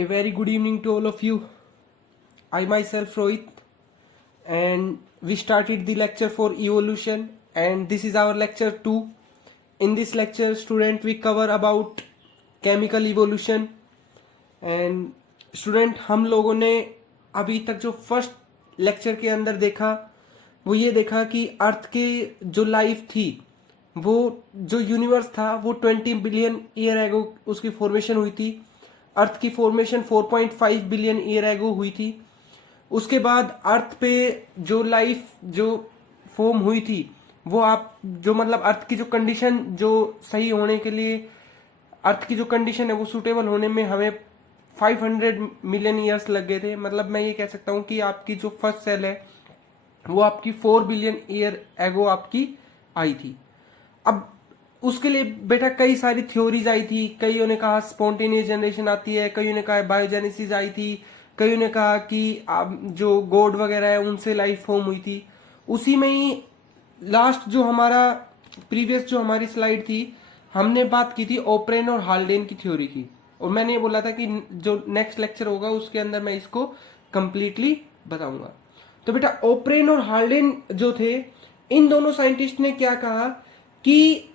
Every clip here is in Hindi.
A very good evening to all of you. I myself Rohit, and we started the lecture for evolution, and this is our lecture 2. In this lecture, student, we cover about chemical evolution. And student, हम लोगों ने अभी तक जो फर्स्ट लेक्चर के अंदर देखा वो ये देखा कि अर्थ के जो लाइफ थी, वो जो यूनिवर्स था वो 20 बिलियन ईयर एगो उसकी फॉर्मेशन हुई थी. अर्थ की फॉर्मेशन 4.5 बिलियन ईयर एगो हुई थी. उसके बाद अर्थ पे जो लाइफ जो फॉर्म हुई थी वो आप जो मतलब अर्थ की जो कंडीशन जो सही होने के लिए, अर्थ की जो कंडीशन है वो सूटेबल होने में हमें 500 मिलियन ईयर्स लग गए थे. मतलब मैं ये कह सकता हूँ कि आपकी जो फर्स्ट सेल है वो आपकी 4 बिलियन ईयर एगो आपकी आई थी. अब उसके लिए बेटा कई सारी थ्योरीज आई थी. कईयों ने कहा स्पॉन्टेनियस जनरेशन आती है, कईयों ने कहा बायोजेनेसिस आई थी, कईयों ने कहा कि जो गॉड वगैरह है उनसे लाइफ फॉर्म हुई थी. उसी में ही लास्ट जो हमारा प्रीवियस जो हमारी स्लाइड थी हमने बात की थी ओप्रेन और हाल्डेन की थ्योरी की, और मैंने ये बोला था कि जो नेक्स्ट लेक्चर होगा उसके अंदर मैं इसको कंप्लीटली बताऊंगा. तो बेटा ओप्रेन और हाल्डेन जो थे, इन दोनों साइंटिस्ट ने क्या कहा कि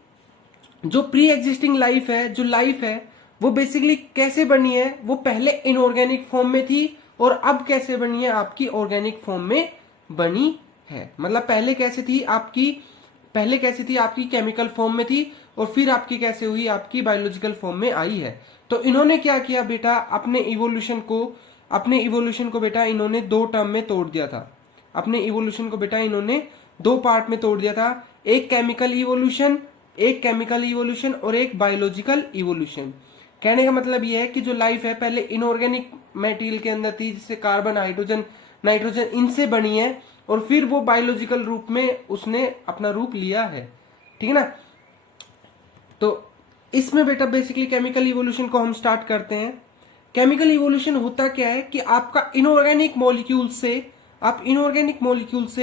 जो प्री एग्जिस्टिंग लाइफ है, जो लाइफ है वो बेसिकली कैसे बनी है, वो पहले इनऑर्गेनिक फॉर्म में थी और अब कैसे बनी है, आपकी ऑर्गेनिक फॉर्म में बनी है. मतलब पहले कैसे थी आपकी केमिकल फॉर्म में थी और फिर आपकी कैसे हुई, आपकी बायोलॉजिकल फॉर्म में आई है. तो इन्होंने क्या किया बेटा, अपने इवोल्यूशन को बेटा इन्होंने दो टर्म में तोड़ दिया था. अपने इवोल्यूशन को बेटा इन्होंने दो पार्ट में तोड़ दिया था. एक केमिकल इवोल्यूशन और एक बायोलॉजिकल इवोल्यूशन. कहने का मतलब यह है कि जो लाइफ है पहले इनऑर्गेनिक मटेरियल के अंदर थी, जिससे कार्बन, हाइड्रोजन, नाइट्रोजन इनसे बनी है, और फिर वो बायोलॉजिकल रूप में उसने अपना रूप लिया है. ठीक है ना. तो इसमें बेटा बेसिकली केमिकल इवोल्यूशन को हम स्टार्ट करते हैं. केमिकल इवोल्यूशन होता क्या है कि आपका इनऑर्गेनिक मॉलिक्यूल से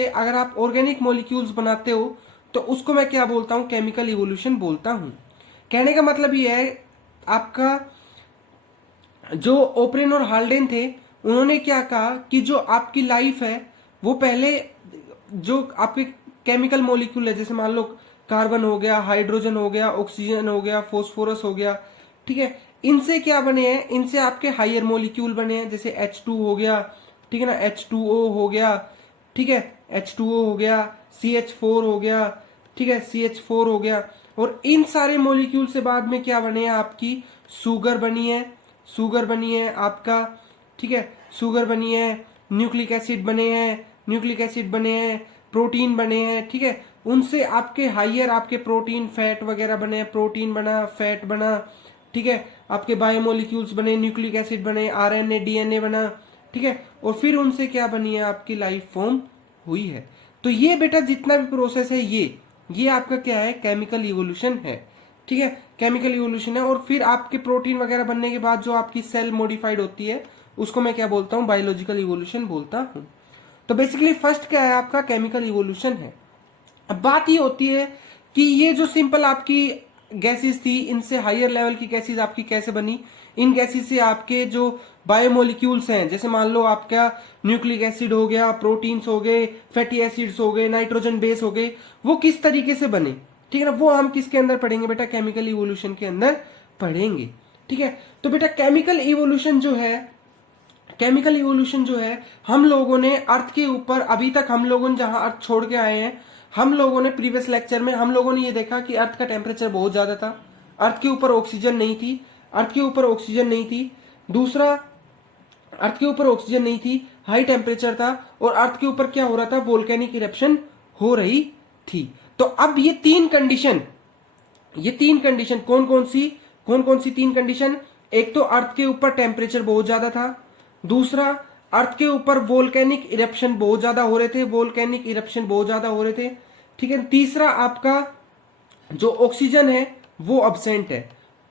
अगर आप ऑर्गेनिक मॉलिक्यूल्स बनाते हो तो उसको मैं क्या बोलता हूं, केमिकल इवोल्यूशन बोलता हूं. कहने का मतलब ये है, आपका जो ओप्रेन और हाल्डेन थे उन्होंने क्या कहा कि जो आपकी लाइफ है वो पहले जो आपके केमिकल मॉलिक्यूल है, जैसे मान लो कार्बन हो गया, हाइड्रोजन हो गया, ऑक्सीजन हो गया, फास्फोरस हो गया, ठीक है, इनसे क्या बने हैं, इनसे आपके हायर मॉलिक्यूल बने हैं. जैसे H2 हो गया, ठीक है ना, H2O हो गया, ठीक है, H2O हो गया, CH4 हो गया, ठीक है, CH4 हो गया. और इन सारे मॉलिक्यूल से बाद में क्या बने हैं, आपकी शुगर बनी है आपका, ठीक है, शुगर बनी है, न्यूक्लिक एसिड बने हैं, प्रोटीन बने हैं, ठीक है. उनसे आपके हायर आपके प्रोटीन, फैट वगैरह बने, प्रोटीन बना, फैट बना, ठीक है, आपके बायोमोलिक्यूल्स बने, न्यूक्लिक एसिड बने, RNA, DNA बना, ठीक है, और फिर उनसे क्या बनी है, आपकी लाइफ फॉर्म हुई है. तो ये बेटा जितना भी प्रोसेस है ये आपका क्या है, केमिकल इवोल्यूशन है. ठीक है, केमिकल इवोल्यूशन है. और फिर आपके प्रोटीन वगैरह बनने के बाद जो आपकी सेल मॉडिफाइड होती है उसको मैं क्या बोलता हूँ, बायोलॉजिकल इवोल्यूशन बोलता हूँ. तो बेसिकली फर्स्ट क्या है, आपका केमिकल इवोल्यूशन है. अब बात ये होती है कि ये जो सिंपल आपकी गैसेस थी, इनसे हायर लेवल की गैसेस आपकी कैसे बनी. इन गैसेस से आपके जो बायोमोलिक्यूल्स हैं, जैसे मान लो आपका न्यूक्लिक एसिड हो गया, प्रोटीन्स हो गए, फैटी एसिड्स हो गए, नाइट्रोजन बेस हो गए, वो किस तरीके से बने. ठीक है ना, वो हम किसके अंदर पढ़ेंगे बेटा, केमिकल इवोल्यूशन के अंदर पढ़ेंगे. ठीक है. तो बेटा केमिकल इवोल्यूशन जो है हम लोगों ने अर्थ के ऊपर, अभी तक हम लोगों ने जहां अर्थ छोड़ के आए हैं, हम लोगों ने प्रीवियस लेक्चर में हम लोगों ने ये देखा कि अर्थ का टेम्परेचर बहुत ज्यादा था, अर्थ के ऊपर ऑक्सीजन नहीं थी. दूसरा, अर्थ के ऊपर ऑक्सीजन नहीं थी, हाई टेम्परेचर था, और अर्थ के ऊपर क्या हो रहा था, वोल्केनिक इरप्शन हो रही थी. तो अब ये तीन कंडीशन कौन कौन सी तीन कंडीशन. एक तो अर्थ के ऊपर टेम्परेचर बहुत ज्यादा था. दूसरा, अर्थ के ऊपर वोल्केनिक इरप्शन बहुत ज्यादा हो रहे थे. ठीक है. तीसरा, आपका जो ऑक्सीजन है वो अब्सेंट है.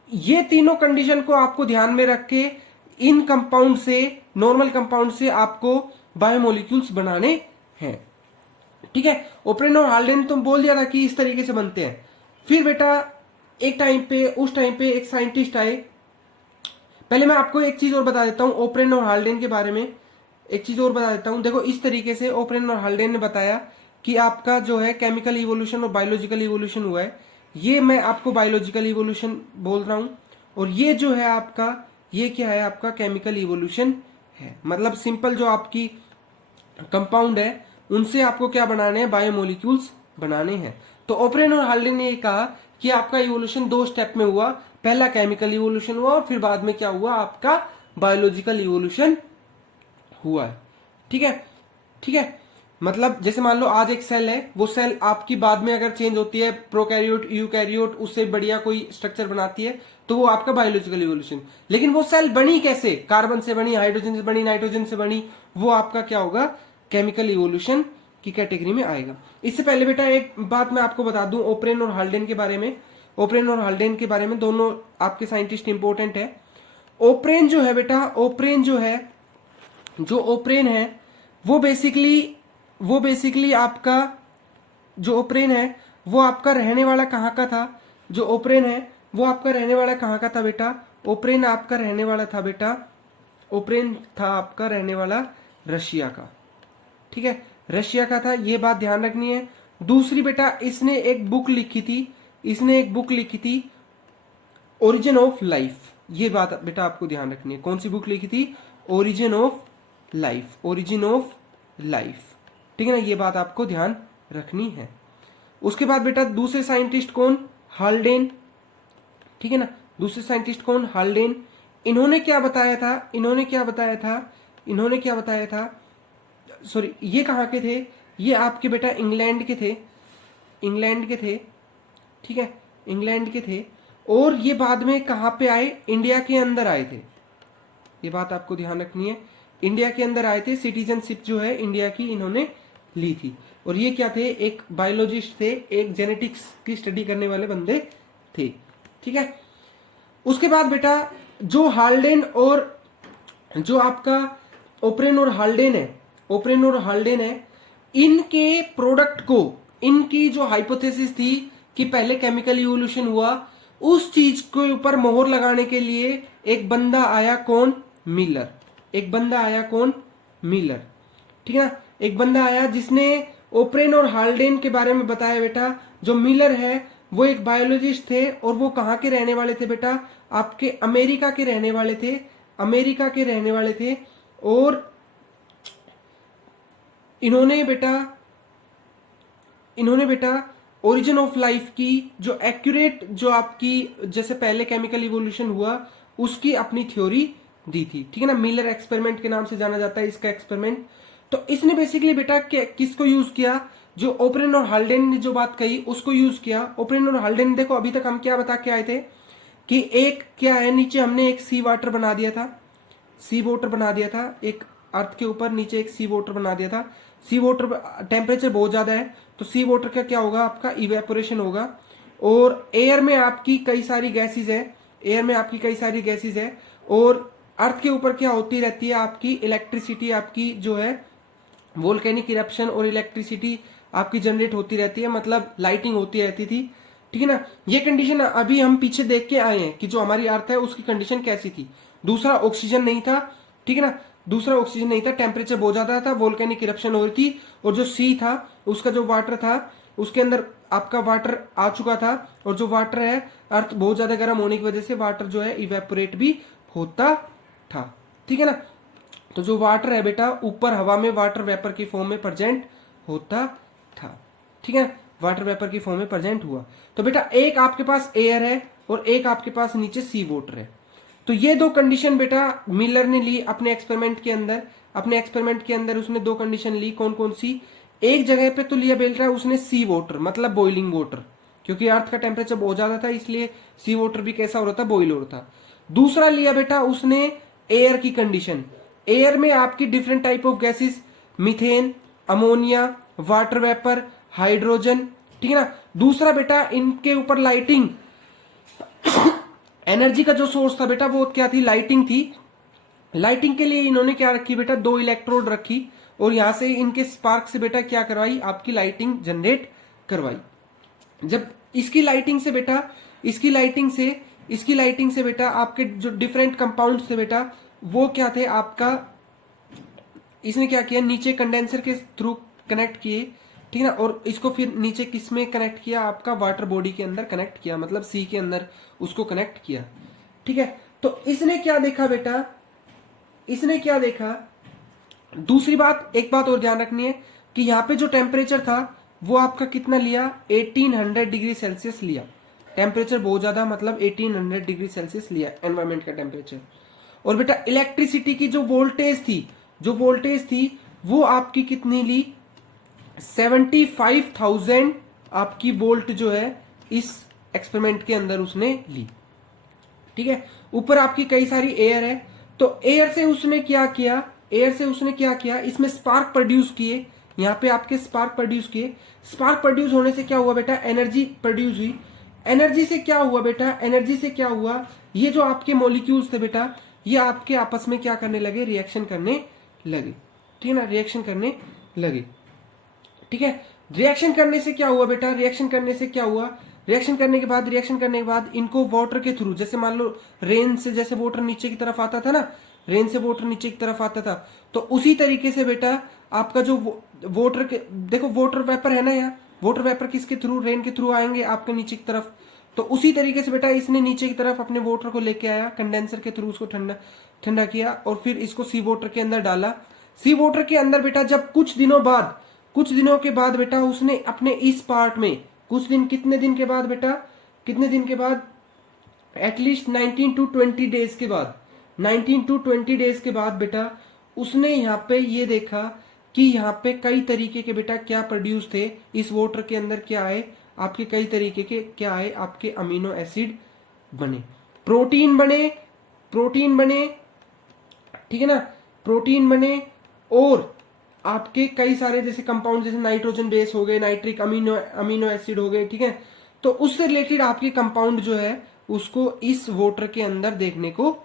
ये तीनों कंडीशन को आपको ध्यान में रख के इन कंपाउंड से, नॉर्मल कंपाउंड से आपको बायोमोलिक्यूल्स बनाने हैं. ठीक है. ओप्रेन और हाल्डेन तो बोल दिया था कि इस तरीके से बनते हैं. फिर बेटा उस टाइम पे एक साइंटिस्ट आए, पहले मैं आपको एक चीज और बता देता हूँ ओपरेन और हाल्डेन के बारे में, एक चीज और बता देता हूँ। देखो इस तरीके से ओपरेन और हाल्डेन ने बताया कि आपका जो है केमिकल इवोल्यूशन और बायोलॉजिकल इवोल्यूशन हुआ है। ये मैं आपको बायोलॉजिकल इवोल्यूशन बोल रहा हूँ, और ये जो है आपका, ये क्या है आपका केमिकल इवोल्यूशन है। मतलब सिंपल जो आपकी कंपाउंड है उनसे आपको क्या बनाने हैं, बायोमोलिक्यूल्स बनाने हैं। तो ओपरेन और हाल्डेन ने ये कहा कि आपका इवोल्यूशन 2 स्टेप में हुआ, पहला केमिकल इवोल्यूशन हुआ और फिर बाद में क्या हुआ, आपका बायोलॉजिकल इवोल्यूशन हुआ है। ठीक है, ठीक है। मतलब जैसे मान लो आज एक सेल है, वो सेल आपकी बाद में अगर चेंज होती है, प्रोकैरियोट यूकैरियोट उससे बढ़िया कोई स्ट्रक्चर बनाती है, तो वो आपका बायोलॉजिकल इवोल्यूशन। लेकिन वो सेल बनी कैसे, कार्बन से बनी, हाइड्रोजन से बनी, नाइट्रोजन से बनी, वो आपका क्या होगा, केमिकल इवोल्यूशन की कैटेगरी में आएगा। इससे पहले बेटा एक बात मैं आपको बता दूं ओपरेन और हाल्डेन के बारे में। ओपरेन और हाल्डेन के बारे में दोनों आपके साइंटिस्ट इंपॉर्टेंट है। ओपरेन जो है बेटा, ओपरेन जो है, जो ओपरेन है वो बेसिकली आपका जो ओपरेन है वो आपका रहने वाला कहाँ का था, जो ओपरेन है वो आपका रहने वाला कहाँ का था बेटा, ओपरेन आपका रहने वाला था बेटा, ओपरेन था आपका रहने वाला रशिया का। ठीक है, रशिया का था, ये बात ध्यान रखनी है। दूसरी बेटा इसने एक बुक लिखी थी, इसने एक बुक लिखी थी ओरिजिन ऑफ लाइफ। ये बात बेटा आपको ध्यान रखनी है। कौन सी बुक लिखी थी, origin of life, origin of life. ठीक है ना, ये बात आपको ध्यान रखनी है। उसके बाद बेटा दूसरे साइंटिस्ट कौन, हाल्डेन। ठीक है ना, दूसरे साइंटिस्ट कौन, हाल्डेन। इन्होंने क्या बताया था, इन्होंने क्या बताया था, इन्होंने क्या बताया था, सॉरी ये कहाँ के थे, ये आपके बेटा इंग्लैंड के थे, इंग्लैंड के थे। ठीक है, इंग्लैंड के थे, और ये बाद में कहाँ पे आए, इंडिया के अंदर आए थे। ये बात आपको ध्यान रखनी है, इंडिया के अंदर आए थे, सिटीजनशिप जो है इंडिया की इन्होंने ली थी। और ये क्या थे, एक बायोलॉजिस्ट थे, एक जेनेटिक्स की स्टडी करने वाले बंदे थे। ठीक है, उसके बाद बेटा जो हाल्डेन और जो आपका ओपरेन और हाल्डेन है, ओपरेन और हाल्डेन है, इनके प्रोडक्ट को, इनकी जो हाइपोथेसिस थी कि पहले केमिकल इवोल्यूशन हुआ, उस चीज के ऊपर मोहर लगाने के लिए एक बंदा आया, कौन, मिलर। एक बंदा आया, कौन, मिलर। ठीक है ना, एक बंदा आया जिसने ओपरेन और हाल्डेन के बारे में बताया बेटा। जो मिलर है वो एक बायोलॉजिस्ट थे, और वो कहाँ के रहने वाले थे बेटा, आपके अमेरिका के रहने वाले थे, अमेरिका के रहने वाले थे। और इन्होंने बेटा ओरिजिन ऑफ लाइफ की जो एक्यूरेट, जो आपकी जैसे पहले केमिकल इवोल्यूशन हुआ उसकी अपनी थ्योरी दी थी। ठीक है ना, मिलर एक्सपेरिमेंट के नाम से जाना जाता है इसका एक्सपेरिमेंट। तो इसने बेसिकली बेटा किसको यूज किया, जो ओपरेन और हाल्डेन ने जो बात कही उसको यूज किया। ओपरेन और हाल्डेन, देखो अभी तक हम क्या बता के आए थे कि एक क्या है, नीचे हमने एक सी वाटर बना दिया था, सी वाटर बना दिया था, एक अर्थ के ऊपर नीचे एक सी वाटर बना दिया था। सी वाटर टेम्परेचर बहुत ज्यादा है तो सी वाटर का क्या होगा, आपका इवेपोरेशन होगा। और एयर में आपकी कई सारी गैसेज है, एयर में आपकी कई सारी गैसेज है, और अर्थ के ऊपर क्या होती रहती है, आपकी इलेक्ट्रिसिटी, आपकी जो है वोल्केनिक इरप्शन और इलेक्ट्रिसिटी आपकी जनरेट होती रहती है, मतलब लाइटिंग होती रहती थी। ठीक है ना, ये कंडीशन अभी हम पीछे देख के आए हैं कि जो हमारी अर्थ है उसकी कंडीशन कैसी थी। दूसरा ऑक्सीजन नहीं था, ठीक है ना, दूसरा ऑक्सीजन नहीं था, टेम्परेचर बहुत ज्यादा था, वोल्केनिक इरप्शन हो रही थी, और जो सी था उसका जो वाटर था उसके अंदर आपका वाटर आ चुका था, और जो वाटर है अर्थ बहुत ज्यादा गर्म होने की वजह से वाटर जो है इवेपोरेट भी होता था। ठीक है ना, तो जो वाटर है बेटा ऊपर हवा में वाटर वेपर की फॉर्म में प्रेजेंट होता था। ठीक है, वाटर वेपर की फॉर्म में प्रेजेंट हुआ। तो बेटा एक आपके पास एयर है और एक आपके पास नीचे सी वाटर है। तो ये दो कंडीशन बेटा मिलर ने ली अपने एक्सपेरिमेंट के अंदर। अपने एक्सपेरिमेंट के अंदर उसने दो कंडीशन ली, कौन कौन सी, एक जगह पे तो लिया बेटा उसने सी वाटर, मतलब बॉइलिंग वाटर, क्योंकि अर्थ का टेम्परेचर बहुत ज्यादा था इसलिए सी वाटर भी कैसा हो रहा था, बॉइल हो रहा था। दूसरा लिया बेटा उसने एयर की कंडीशन। एयर में आपकी different type of gases, methane, ammonia, water vapour, hydrogen. ठीक है ना। दूसरा बेटा इनके ऊपर लाइटिंग एनर्जी का जो सोर्स था बेटा वो क्या थी, लाइटिंग थी। लाइटिंग के लिए इन्होंने क्या रखी बेटा, दो इलेक्ट्रोड रखी, और यहां से इनके स्पार्क से बेटा क्या करवाई, आपकी लाइटिंग जनरेट करवाई। जब इसकी लाइटिंग से बेटा, इसकी लाइटिंग से इसकी लाइटिंग से बेटा आपके जो डिफरेंट कंपाउंड थे बेटा वो क्या थे आपका, इसने क्या किया नीचे कंडेंसर के थ्रू कनेक्ट किए, ठीक है ना, और इसको फिर नीचे किस में कनेक्ट किया, आपका वाटर बॉडी के अंदर कनेक्ट किया, मतलब सी के अंदर उसको कनेक्ट किया, ठीक है। तो इसने क्या देखा बेटा, इसने क्या देखा, दूसरी बात, एक बात और ध्यान रखनी है कि यहाँ पे जो टेम्परेचर था वो आपका कितना लिया, 1800 डिग्री सेल्सियस लिया। टेम्परेचर बहुत ज्यादा, मतलब 1800 डिग्री सेल्सियस लिया एनवायरमेंट का टेम्परेचर। और बेटा इलेक्ट्रिसिटी की जो वोल्टेज थी, जो वोल्टेज थी वो आपकी कितनी ली, 75,000 आपकी वोल्ट जो है इस एक्सपेरिमेंट के अंदर उसने ली, ठीक है। ऊपर आपकी कई सारी एयर है, तो एयर से उसने क्या किया, एयर से उसने क्या किया, इसमें स्पार्क प्रोड्यूस किए, यहाँ पे आपके स्पार्क प्रोड्यूस किए। स्पार्क प्रोड्यूस होने से क्या हुआ बेटा, एनर्जी प्रोड्यूस हुई। एनर्जी से क्या हुआ बेटा, एनर्जी से क्या हुआ, ये जो आपके मॉलिक्यूल्स थे बेटा ये आपके आपस में क्या करने लगे, रिएक्शन करने लगे, ठीक है ना, रिएक्शन करने लगे, ठीक है। रिएक्शन करने से क्या हुआ बेटा, रिएक्शन करने से क्या हुआ, रिएक्शन करने के बाद इनको वाटर के थ्रू, जैसे मान लो रेन से जैसे वाटर नीचे की तरफ आता था ना, रेन से वाटर नीचे की तरफ आता था, तो उसी तरीके से बेटा आपका जो वाटर के, देखो वाटर वेपर है ना, यहाँ वाटर वेपर किसके थ्रू, रेन के थ्रू आएंगे आपके नीचे की तरफ। तो उसी तरीके से बेटा इसने नीचे की तरफ अपने वाटर को लेके आया, कंडेंसर के थ्रू उसको ठंडा ठंडा किया और फिर इसको सी वाटर के अंदर डाला। सी वाटर के अंदर बेटा जब कुछ दिनों के बाद बेटा उसने अपने इस पार्ट में कुछ दिन, कितने दिन के बाद बेटा, कितने दिन के बाद, एटलीस्ट 19 to 20 डेज के बाद, 19 to 20 डेज के बाद बेटा उसने यहाँ पे ये देखा कि यहाँ पे कई तरीके के बेटा क्या प्रोड्यूस थे इस वाटर के अंदर, क्या आए आपके कई तरीके के क्या आए, आपके अमीनो एसिड बने, प्रोटीन बने, प्रोटीन बने, ठीक है ना, प्रोटीन बने, और आपके कई सारे जैसे कंपाउंड, जैसे नाइट्रोजन बेस हो गए, नाइट्रिक अमीनो एसिड हो गए, ठीक है। तो उससे रिलेटेड आपके कंपाउंड जो है उसको इस वाटर के अंदर देखने को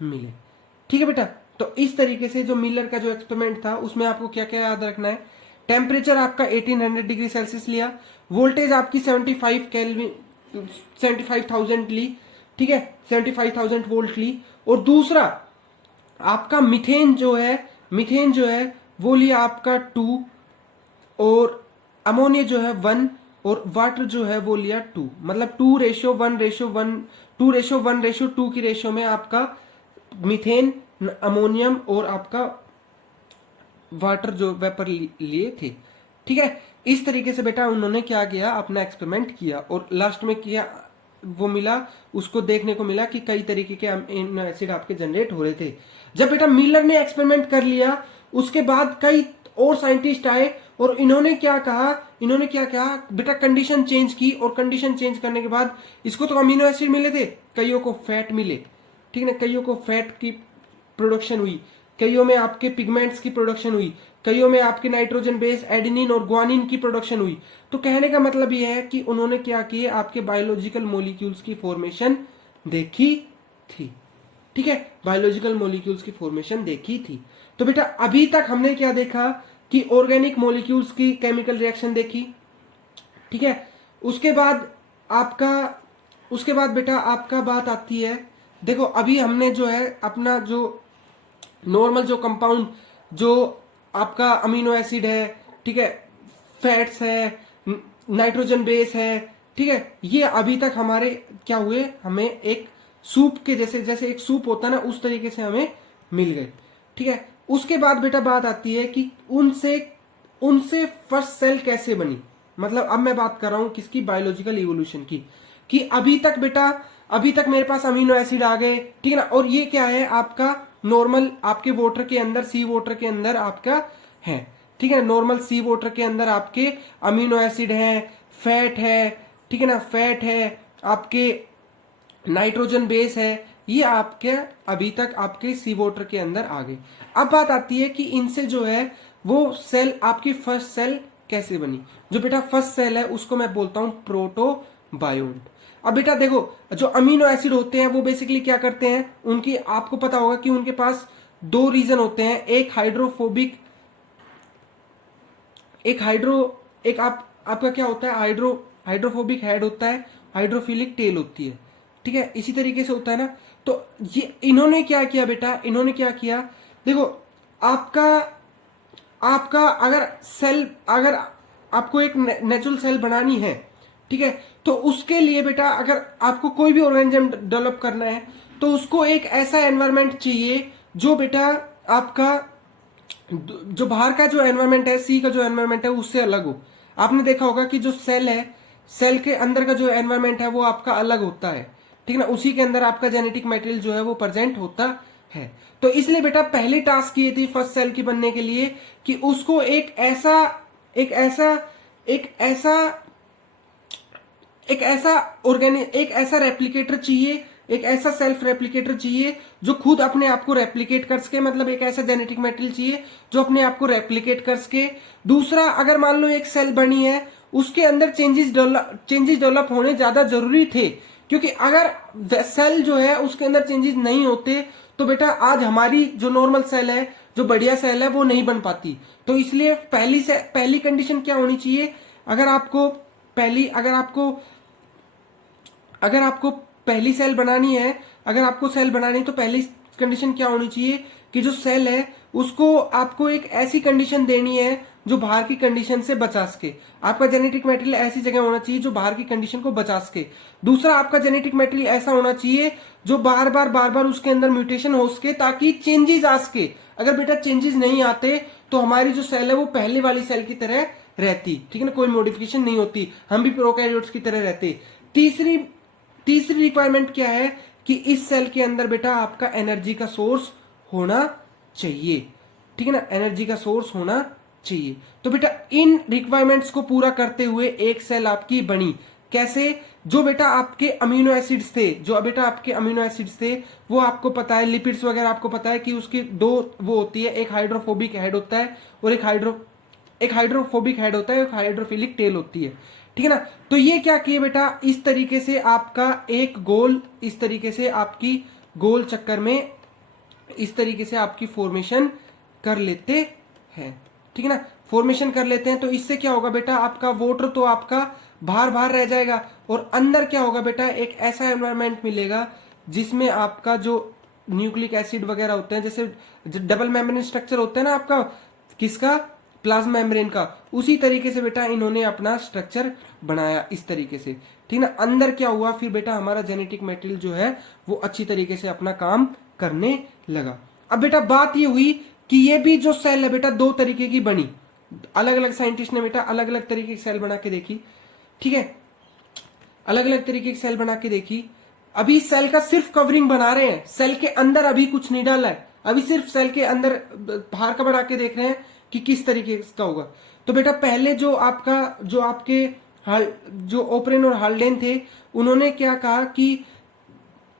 मिले, ठीक है बेटा। तो इस तरीके से जो मिलर का जो एक्सपेरिमेंट था उसमें आपको क्या क्या याद रखना है, टेम्परेचर आपका 1800 डिग्री सेल्सियस लिया, वोल्टेज आपकी 75 केल्विन 75,000 ली, ठीक है, 75,000 वोल्ट ली। और दूसरा आपका मीथेन जो है वो लिया आपका 2, और अमोनिया जो है 1, और वाटर जो है वो लिया 2, मतलब 2:1:1 2:1:2 की रेशियो में आपका मीथेन, अमोनियम और आपका वाटर जो वेपर लिए थे, ठीक है। इस तरीके से बेटा उन्होंने क्या किया, अपना एक्सपेरिमेंट किया, और लास्ट में किया वो मिला, उसको देखने को मिला कि कई तरीके के अमीनो एसिड आपके जनरेट हो रहे थे। जब बेटा मिलर ने एक्सपेरिमेंट कर लिया उसके बाद कई और साइंटिस्ट आए और इन्होंने क्या कहा बेटा, कंडीशन चेंज की, और कंडीशन चेंज करने के बाद इसको तो अमीनो एसिड मिले थे, कईयों को फैट मिले, ठीक है ना, कईयों को फैट की प्रोडक्शन हुई, कईयों में आपके पिगमेंट्स की प्रोडक्शन हुई, कईयों में आपके नाइट्रोजन बेस एडेनिन और ग्वानिन की प्रोडक्शन हुई। तो कहने का मतलब यह है कि उन्होंने क्या किए, आपके बायोलॉजिकल मॉलिक्यूल्स की फॉर्मेशन देखी थी, ठीक है, बायोलॉजिकल मॉलिक्यूल्स की फॉर्मेशन देखी थी। तो बेटा अभी तक हमने क्या देखा कि ऑर्गेनिक मॉलिक्यूल्स की केमिकल रिएक्शन देखी, ठीक है। उसके बाद बेटा आपका बात आती है, देखो अभी हमने जो है अपना जो नॉर्मल जो कंपाउंड जो आपका अमीनो एसिड है, ठीक है, फैट्स है, नाइट्रोजन बेस है, ठीक है, ये अभी तक हमारे क्या हुए, हमें एक सूप के जैसे एक सूप होता है ना उस तरीके से हमें मिल गए, ठीक है। उसके बाद बेटा बात आती है कि उनसे फर्स्ट सेल कैसे बनी, मतलब अब मैं बात कर रहा हूं किसकी, बायोलॉजिकल इवोल्यूशन की, कि अभी तक मेरे पास अमीनो एसिड आ गए, ठीक है ना, और ये क्या है आपका नॉर्मल आपके वाटर के अंदर, सी वाटर के अंदर आपका है, ठीक है, नॉर्मल सी वाटर के अंदर आपके अमीनो एसिड है, फैट है, ठीक है ना, फैट है, आपके नाइट्रोजन बेस है, ये आपके अभी तक आपके सी वाटर के अंदर आ गए। अब बात आती है कि इनसे जो है वो सेल, आपकी फर्स्ट सेल कैसे बनी। जो बेटा फर्स्ट सेल है उसको मैं बोलता हूं प्रोटोबायोन्ट। अब बेटा देखो जो अमीनो एसिड होते हैं वो बेसिकली क्या करते हैं, उनकी आपको पता होगा कि उनके पास दो रीजन होते हैं, एक हाइड्रोफोबिक, आपका क्या होता है, हाइड्रोफोबिक हेड होता है, हाइड्रोफिलिक टेल होती है, ठीक है, इसी तरीके से होता है ना। तो ये इन्होंने क्या किया बेटा, इन्होंने क्या किया, देखो आपका आपका अगर आपको एक नेचुरल सेल बनानी है, ठीक है, तो उसके लिए बेटा अगर आपको कोई भी ऑर्गेनिज्म डेवलप करना है तो उसको एक ऐसा एनवायरनमेंट चाहिए जो बेटा आपका जो बाहर का जो एनवायरनमेंट है, सी का जो एनवायरनमेंट है उससे अलग हो। आपने देखा होगा कि जो सेल है, सेल के अंदर का जो एनवायरनमेंट है वो आपका अलग होता है, ठीक है ना, उसी के अंदर आपका जेनेटिक मटेरियल जो है वो प्रेजेंट होता है। तो इसलिए बेटा पहली टास्क ये थी फर्स्ट सेल की बनने के लिए कि उसको एक ऐसा एक ऐसा एक ऐसा एक ऐसा रेप्लिकेटर चाहिए, एक ऐसा सेल्फ रेप्लिकेटर चाहिए जो खुद अपने आप को रेप्लिकेट कर सके, मतलब एक ऐसा जेनेटिक मटेरियल चाहिए जो अपने आप को रेप्लिकेट कर सके। दूसरा, अगर मान लो एक सेल बनी है उसके अंदर चेंजेस डेवलप होने ज्यादा जरूरी थे, क्योंकि अगर सेल जो है उसके अंदर चेंजेस नहीं होते तो बेटा आज हमारी जो नॉर्मल सेल है, जो बढ़िया सेल है, वो नहीं बन पाती। तो इसलिए पहली कंडीशन क्या होनी चाहिए, अगर आपको पहली सेल बनानी है, अगर आपको सेल बनानी तो पहली कंडीशन क्या होनी चाहिए कि जो सेल है उसको आपको एक ऐसी कंडीशन देनी है जो बाहर की कंडीशन से बचा सके। आपका जेनेटिक मटेरियल ऐसी जगह होना चाहिए जो बाहर की कंडीशन को बचा सके। दूसरा, आपका जेनेटिक मटेरियल ऐसा होना चाहिए जो बार बार उसके अंदर म्यूटेशन हो सके ताकि चेंजेस आ सके। अगर बेटा चेंजेस नहीं आते तो हमारी जो सेल है वो पहले वाली सेल की तरह रहती, ठीक है ना, कोई मॉडिफिकेशन नहीं होती, हम भी प्रोकैरियोट्स की तरह रहते। तीसरी रिक्वायरमेंट क्या है कि इस सेल के अंदर बेटा आपका एनर्जी का सोर्स होना चाहिए, ठीक है ना, एनर्जी का सोर्स होना चाहिए। तो बेटा इन रिक्वायरमेंट्स को पूरा करते हुए एक सेल आपकी बनी। कैसे, जो बेटा आपके अमीनो एसिड्स थे वो आपको पता है, लिपिड्स वगैरह आपको पता है कि उसकी दो वो होती है, एक हाइड्रोफोबिक हेड होता है और एक हाइड्रोफोबिक हेड होता है, एक हाइड्रोफिलिक टेल होती है, ठीक है ना। तो ये क्या किए बेटा, इस तरीके से आपका एक गोल, इस तरीके से आपकी गोल चक्कर में इस तरीके से आपकी फॉर्मेशन कर लेते हैं, ठीक है ना, फॉर्मेशन कर लेते हैं। तो इससे क्या होगा बेटा, आपका वोटर तो आपका बाहर रह जाएगा और अंदर क्या होगा बेटा, एक ऐसा एनवायरनमेंट मिलेगा जिसमें आपका जो न्यूक्लिक एसिड वगैरह होते हैं, जैसे डबल मेम्ब्रेन स्ट्रक्चर होता है ना आपका, किसका, प्लाज्मा मेम्ब्रेन का, उसी तरीके से बेटा इन्होंने अपना स्ट्रक्चर बनाया इस तरीके से, ठीक ना। अंदर क्या हुआ फिर बेटा, हमारा जेनेटिक मटेरियल जो है वो अच्छी तरीके से अपना काम करने लगा। अब बेटा बात ये हुई कि ये भी जो सेल है बेटा दो तरीके की बनी, अलग अलग साइंटिस्ट ने बेटा अलग अलग तरीके की सेल बना के देखी, ठीक है, अलग अलग तरीके की सेल बना के देखी। अभी सेल का सिर्फ कवरिंग बना रहे हैं, सेल के अंदर अभी कुछ नहीं डाला है, अभी सिर्फ सेल के अंदर बाहर का बना के देख रहे हैं कि किस तरीके का होगा। तो बेटा पहले जो आपके जो ओपरेन और हाल्डेन थे, उन्होंने क्या कहा कि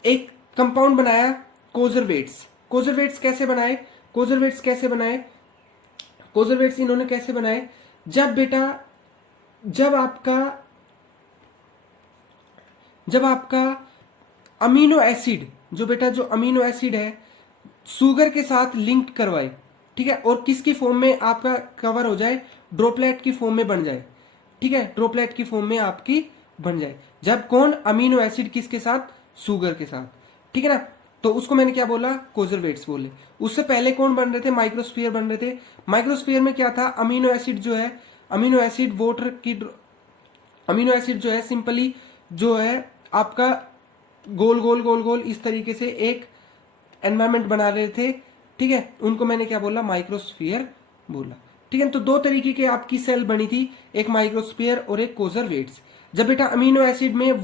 एक कंपाउंड बनाया कोजरवेट्स कैसे बनाए, कोजरवेट्स इन्होंने कैसे बनाए, जब आपका अमीनो एसिड जो अमीनो एसिड है शुगर के साथ लिंक करवाए, ठीक है, और किसकी फॉर्म में आपका कवर हो जाए, ड्रॉपलेट की फॉर्म में बन जाए, ठीक है, ड्रॉपलेट की फॉर्म में आपकी बन जाए, जब कौन, अमीनो एसिड किसके साथ, शुगर के साथ, ठीक है ना। तो उसको मैंने क्या बोला, कोजरवेट्स बोले। उससे पहले कौन बन रहे थे, माइक्रोस्फीयर बन रहे थे। माइक्रोस्फीयर में क्या था, अमीनो एसिड जो है सिंपली जो है आपका गोल गोल इस तरीके से एक एनवायरमेंट बना रहे थे, ठीक है, उनको मैंने क्या बोला, माइक्रोस्फीयर बोला, ठीक है। तो दो तरीके की आपकी सेल बनी थी, एक माइक्रोस्फीयर और एक कोजरवेट्स। जब बेटा अमीनो एसिड में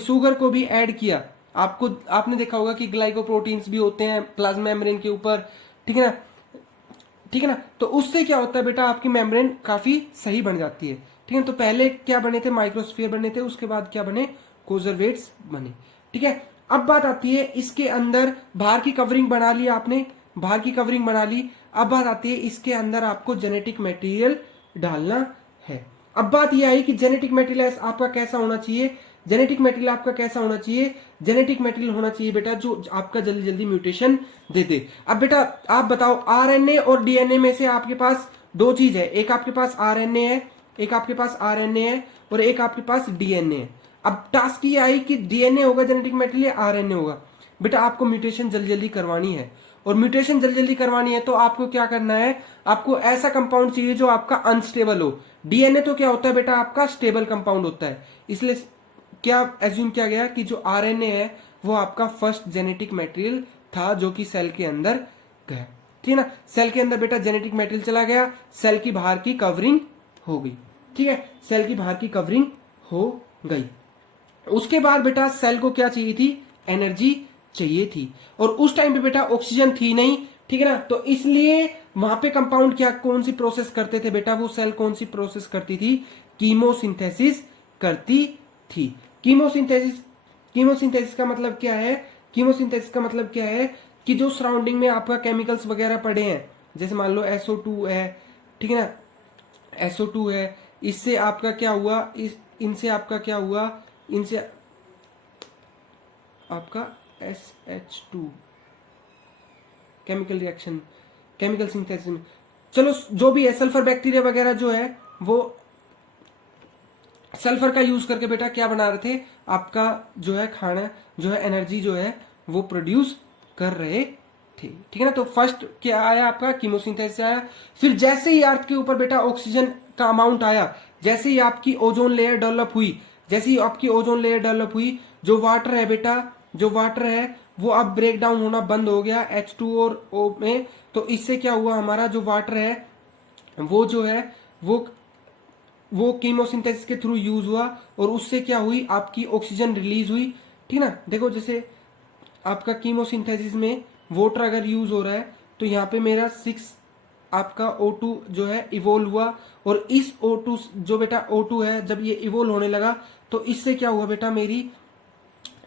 शुगर को भी ऐड किया, आपने देखा होगा कि ग्लाइकोप्रोटीन्स भी होते हैं प्लाज्मा मेम्ब्रेन के ऊपर, ठीक है ना। तो उससे क्या होता है बेटा, आपकी मेम्ब्रेन काफी सही बन जाती है, ठीक है। तो पहले क्या बने थे, माइक्रोस्फीयर बने थे, उसके बाद क्या बने, कोजरवेट्स बने, ठीक है। अब बात आती है इसके अंदर बाहर की कवरिंग बना ली आपने, अब बात आती है इसके अंदर आपको जेनेटिक मटेरियल डालना है। अब बात यह आई कि जेनेटिक मटेरियल आपका कैसा होना चाहिए, जेनेटिक मटेरियल होना चाहिए बेटा जो आपका जल्दी जल्दी म्यूटेशन दे दे। अब बेटा आप बताओ, आरएनए और डीएनए में से आपके पास दो चीज है, एक आपके पास आरएनए है और एक आपके पास डीएनए है। अब टास्क ये आई कि डीएनए होगा जेनेटिक मटेरियल या आरएनए होगा। बेटा आपको म्यूटेशन जल्दी जल्दी करवानी है, और म्यूटेशन जल्दी जल्दी करवानी है तो आपको क्या करना है, आपको ऐसा कंपाउंड चाहिए जो आपका अनस्टेबल हो। डीएनए तो क्या होता है बेटा, आपका स्टेबल कंपाउंड होता है, इसलिए क्या एज्यूम किया गया कि जो आरएनए है वो आपका फर्स्ट जेनेटिक मटेरियल था जो कि सेल के अंदर गया। ठीक है ना, सेल के अंदर बेटा जेनेटिक मटेरियल चला गया, सेल की बाहर की कवरिंग हो गई। ठीक है, सेल की बाहर की कवरिंग हो गई। उसके बाद बेटा सेल को क्या चाहिए थी, एनर्जी चाहिए थी, और उस टाइम पे बेटा ऑक्सीजन थी नहीं। ठीक है ना, तो इसलिए वहां पे कंपाउंड क्या कौन सी प्रोसेस करते थे बेटा, वो सेल कौन सी प्रोसेस करती थी, कीमोसिंथेसिस करती थी। कीमोसिंथेसिस, कीमोसिंथेसिस का मतलब क्या है, कीमोसिंथेसिस का मतलब क्या है कि जो सराउंडिंग में आपका केमिकल्स वगैरह पड़े हैं, जैसे मान लो SO2 है, ठीक है ना, SO2 है, इससे आपका क्या हुआ, इनसे आपका क्या हुआ, इनसे आपका SH2 chemical reaction, chemical synthesis में, चलो जो भी है, सल्फर बैक्टीरिया वगैरह जो है वो सल्फर का यूज करके बेटा क्या बना रहे थे, आपका जो है खाना जो है, एनर्जी जो है वो प्रोड्यूस कर रहे थे। ठीक है ना, तो फर्स्ट क्या आया आपका, कीमोसिंथेसिस आया। फिर जैसे ही अर्थ के ऊपर बेटा ऑक्सीजन का अमाउंट आया, जैसे ही आपकी ओजोन लेयर डेवलप हुई, जैसे ही आपकी ओजोन लेयर डेवलप हुई, जो वाटर है बेटा, जो वाटर है वो अब ब्रेक डाउन होना बंद हो गया H2 और O में। तो इससे क्या हुआ, हमारा जो वाटर है वो जो है वो कीमोसिंथेसिस के थ्रू यूज हुआ, और उससे क्या हुई, आपकी ऑक्सीजन रिलीज हुई। ठीक ना, देखो जैसे आपका कीमोसिंथेसिस में वाटर अगर यूज हो रहा है तो यहाँ पे मेरा 6 आपका O2 जो है इवोल्व हुआ, और इस O2 जो बेटा O2 है जब ये इवोल्व होने लगा तो इससे क्या हुआ बेटा, मेरी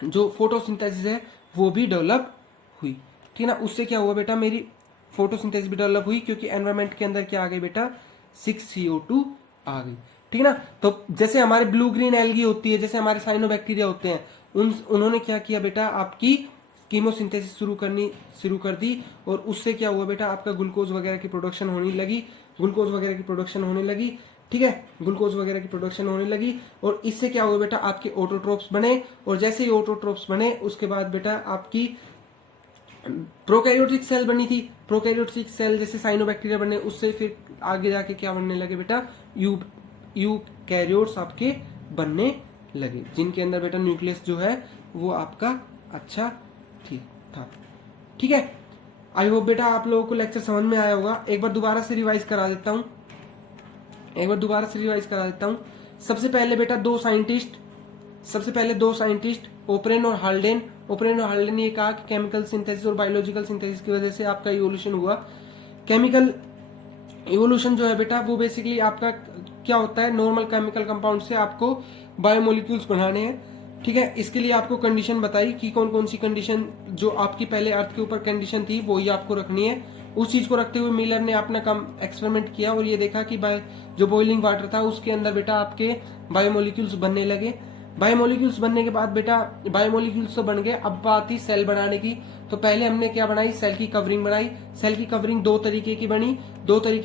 जो फोटोसिंथेसिस है वो भी डेवलप हुई। ठीक है ना, उससे क्या हुआ बेटा, मेरी फोटोसिंथेसिस भी डेवलप हुई, क्योंकि एनवायरमेंट के अंदर क्या आ गई बेटा, 6CO2 आ गई। ठीक है ना, तो जैसे हमारे ब्लू ग्रीन एल्गी होती है, जैसे हमारे साइनोबैक्टीरिया होते हैं, उन्होंने क्या किया बेटा, आपकी कीमोसिंथेसिस शुरू कर दी, और उससे क्या हुआ बेटा, आपका ग्लूकोज वगैरह की प्रोडक्शन होने लगी, ग्लूकोज वगैरह की प्रोडक्शन होने लगी। ठीक है, ग्लूकोज वगैरह की प्रोडक्शन होने लगी, और इससे क्या हुआ बेटा, आपके ऑटोट्रोप्स बने, और जैसे ही ऑटोट्रोप्स बने उसके बाद बेटा आपकी प्रोकैरियोटिक सेल बनी थी। प्रोकैरियोटिक सेल जैसे साइनोबैक्टीरिया बने, उससे फिर आगे जाके क्या बनने लगे बेटा, यूकैरियोट्स आपके बनने लगे, जिनके अंदर बेटा न्यूक्लियस जो है वो आपका अच्छा था। ठीक है, आई होप बेटा आप लोगों को लेक्चर समझ में आया होगा। एक बार दोबारा से रिवाइज करा देता हूं, सबसे पहले बेटा दो साइंटिस्ट ओपरेन और हाल्डेन ने कहा कि केमिकल सिंथेसिस और बायोलॉजिकल सिंथेसिस की वजह से आपका इवोल्यूशन हुआ। केमिकल इवोल्यूशन जो है बेटा वो बेसिकली आपका क्या होता है, नॉर्मल केमिकल कंपाउंड से आपको बायोमोलिक्यूल्स बनाने हैं। ठीक है, इसके लिए आपको कंडीशन बताई कि कौन कौन सी कंडीशन जो आपकी पहले अर्थ के ऊपर कंडीशन थी वो ही आपको रखनी है। उस चीज को रखते हुए मिलर ने अपना काम एक्सपेरिमेंट किया, और ये देखा कि जो बॉइलिंग वाटर था उसके अंदर बेटा आपके बायोमोलिक्यूल्स बनने लगे। बायोमोलिक्यूल्स बनने के बाद बेटा बायोमोलिक्यूल्स तो बन गए, अब बात थी सेल बनाने की। तो पहले हमने क्या बनाई, सेल की कवरिंग बनाई। सेल की कवरिंग दो तरीके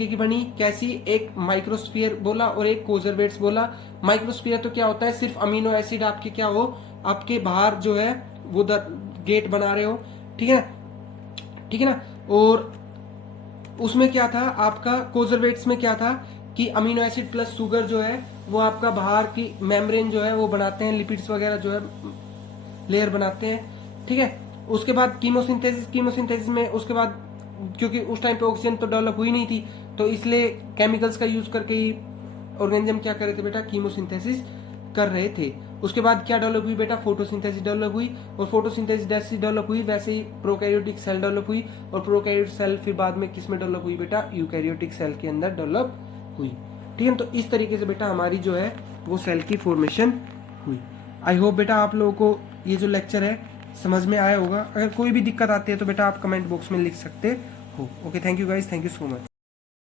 की बनी। कैसी, एक माइक्रोस्फीयर बोला और एक कोजरवेट्स बोला। माइक्रोस्फीयर तो क्या होता है, सिर्फ अमीनो एसिड आपके क्या हो, आपके बाहर जो है वो गेट बना रहे हो। ठीक है ना, और उसमें क्या था आपका, कोजरवेट्स में क्या था कि अमीनो एसिड प्लस शुगर जो है वो आपका बाहर की मेम्ब्रेन जो है वो बनाते हैं, लिपिड्स वगैरह जो है लेयर बनाते हैं। ठीक है, उसके बाद कीमोसिंथेसिस में उसके बाद क्योंकि उस टाइम पे ऑक्सीजन तो डेवलप हुई नहीं थी, तो इसलिए केमिकल्स का यूज करके ही ऑर्गेनिज्म क्या कर रहे थे बेटा, कीमोसिंथेसिस कर रहे थे। उसके बाद क्या डेवलप हुई बेटा, फोटोसिंथेसिस डेवलप हुई, और फोटोसिंथेसिस जैसे डेवलप हुई वैसे ही प्रोकैरियोटिक सेल डेवलप हुई, और प्रोकैरियोटिक सेल फिर बाद में किस में डेवलप हुई बेटा, यूकैरियोटिक सेल के अंदर डेवलप हुई। ठीक है, तो इस तरीके से बेटा हमारी जो है वो सेल की फॉर्मेशन हुई। आई होप बेटा आप लोगों को ये जो लेक्चर है समझ में आया होगा। अगर कोई भी दिक्कत आती है तो बेटा आप कमेंट बॉक्स में लिख सकते हो। Okay, thank you guys, thank you so much.